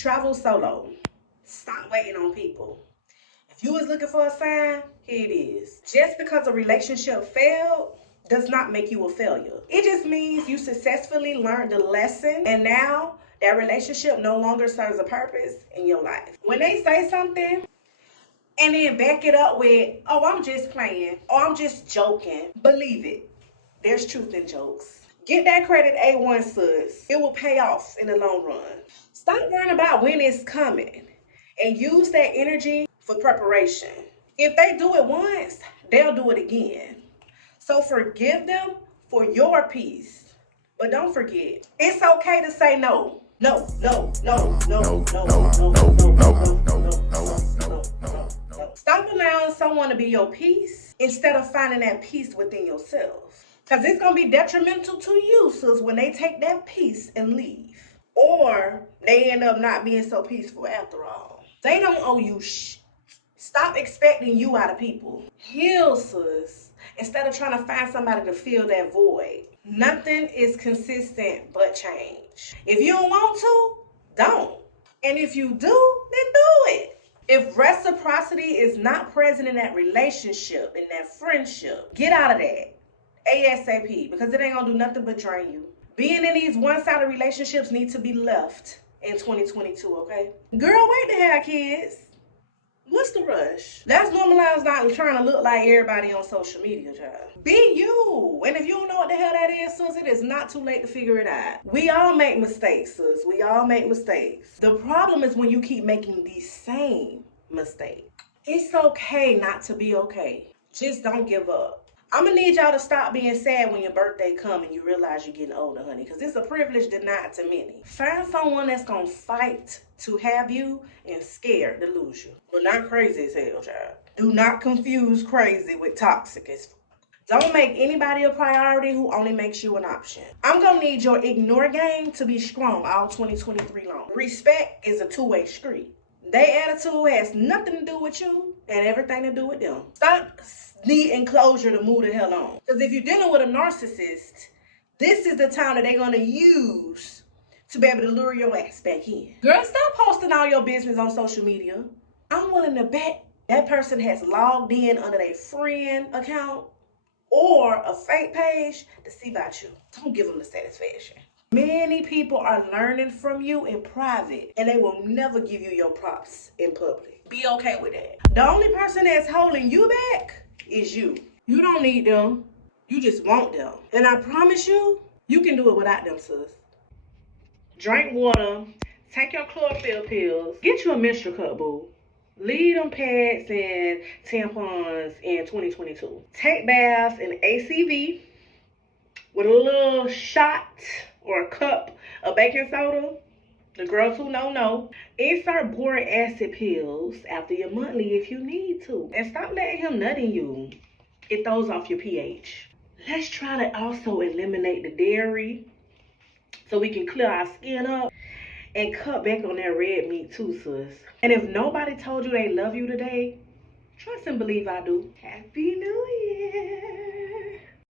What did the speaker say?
Travel solo. Stop waiting on people. If you was looking for a sign, here it is. Just because a relationship failed does not make you a failure. It just means you successfully learned the lesson, and now that relationship no longer serves a purpose in your life. When they say something and then back it up with, oh, I'm just playing, or I'm just joking, believe it. There's truth in jokes. Get that credit A1, sis. It will pay off in the long run. Stop worrying about when it's coming and use that energy for preparation. If they do it once, they'll do it again. So forgive them for your peace. But don't forget, it's okay to say no. No, no, no, no, no, no, no, no, no, no, no, no. Stop allowing someone to be your peace instead of finding that peace within yourself. Because it's going to be detrimental to you, sis, when they take that peace and leave. Or they end up not being so peaceful after all. They don't owe you Stop expecting you out of people. Heal, sis, instead of trying to find somebody to fill that void. Nothing is consistent but change. If you don't want to, don't. And if you do, then do it. If reciprocity is not present in that relationship, in that friendship, get out of that ASAP, because it ain't gonna do nothing but drain you. Being in these one-sided relationships need to be left in 2022, okay? Girl, wait to have kids. What's the rush? Let's normalize not trying to look like everybody on social media, child. Be you. And if you don't know what the hell that is, sis, it is not too late to figure it out. We all make mistakes, sis. We all make mistakes. The problem is when you keep making the same mistake. It's okay not to be okay. Just don't give up. I'm going to need y'all to stop being sad when your birthday comes and you realize you're getting older, honey, because it's a privilege denied to many. Find someone that's going to fight to have you and scared to lose you. But not crazy as hell, child. Do not confuse crazy with toxic as fuck. Don't make anybody a priority who only makes you an option. I'm going to need your ignore game to be strong all 2023 long. Respect is a two-way street. Their attitude has nothing to do with you and everything to do with them. Stop needing closure to move the hell on. Because if you're dealing with a narcissist, this is the time that they're going to use to be able to lure your ass back in. Girl, stop posting all your business on social media. I'm willing to bet that person has logged in under their friend account or a fake page to see about you. Don't give them the satisfaction. Many people are learning from you in private, and they will never give you your props in public. Be okay with that. The only person that's holding you back is you. You don't need them. You just want them. And I promise you, you can do it without them, sis. Drink water. Take your chlorophyll pills. Get you a menstrual cup, boo. Leave them pads and tampons in 2022. Take baths in ACV with a little shot or a cup of baking soda. The girls who know. Insert boric acid pills after your monthly if you need to. And stop letting him nut in you. It throws off your pH. Let's try to also eliminate the dairy so we can clear our skin up and cut back on that red meat too, sis. And if nobody told you they love you today, trust and believe I do. Happy New Year.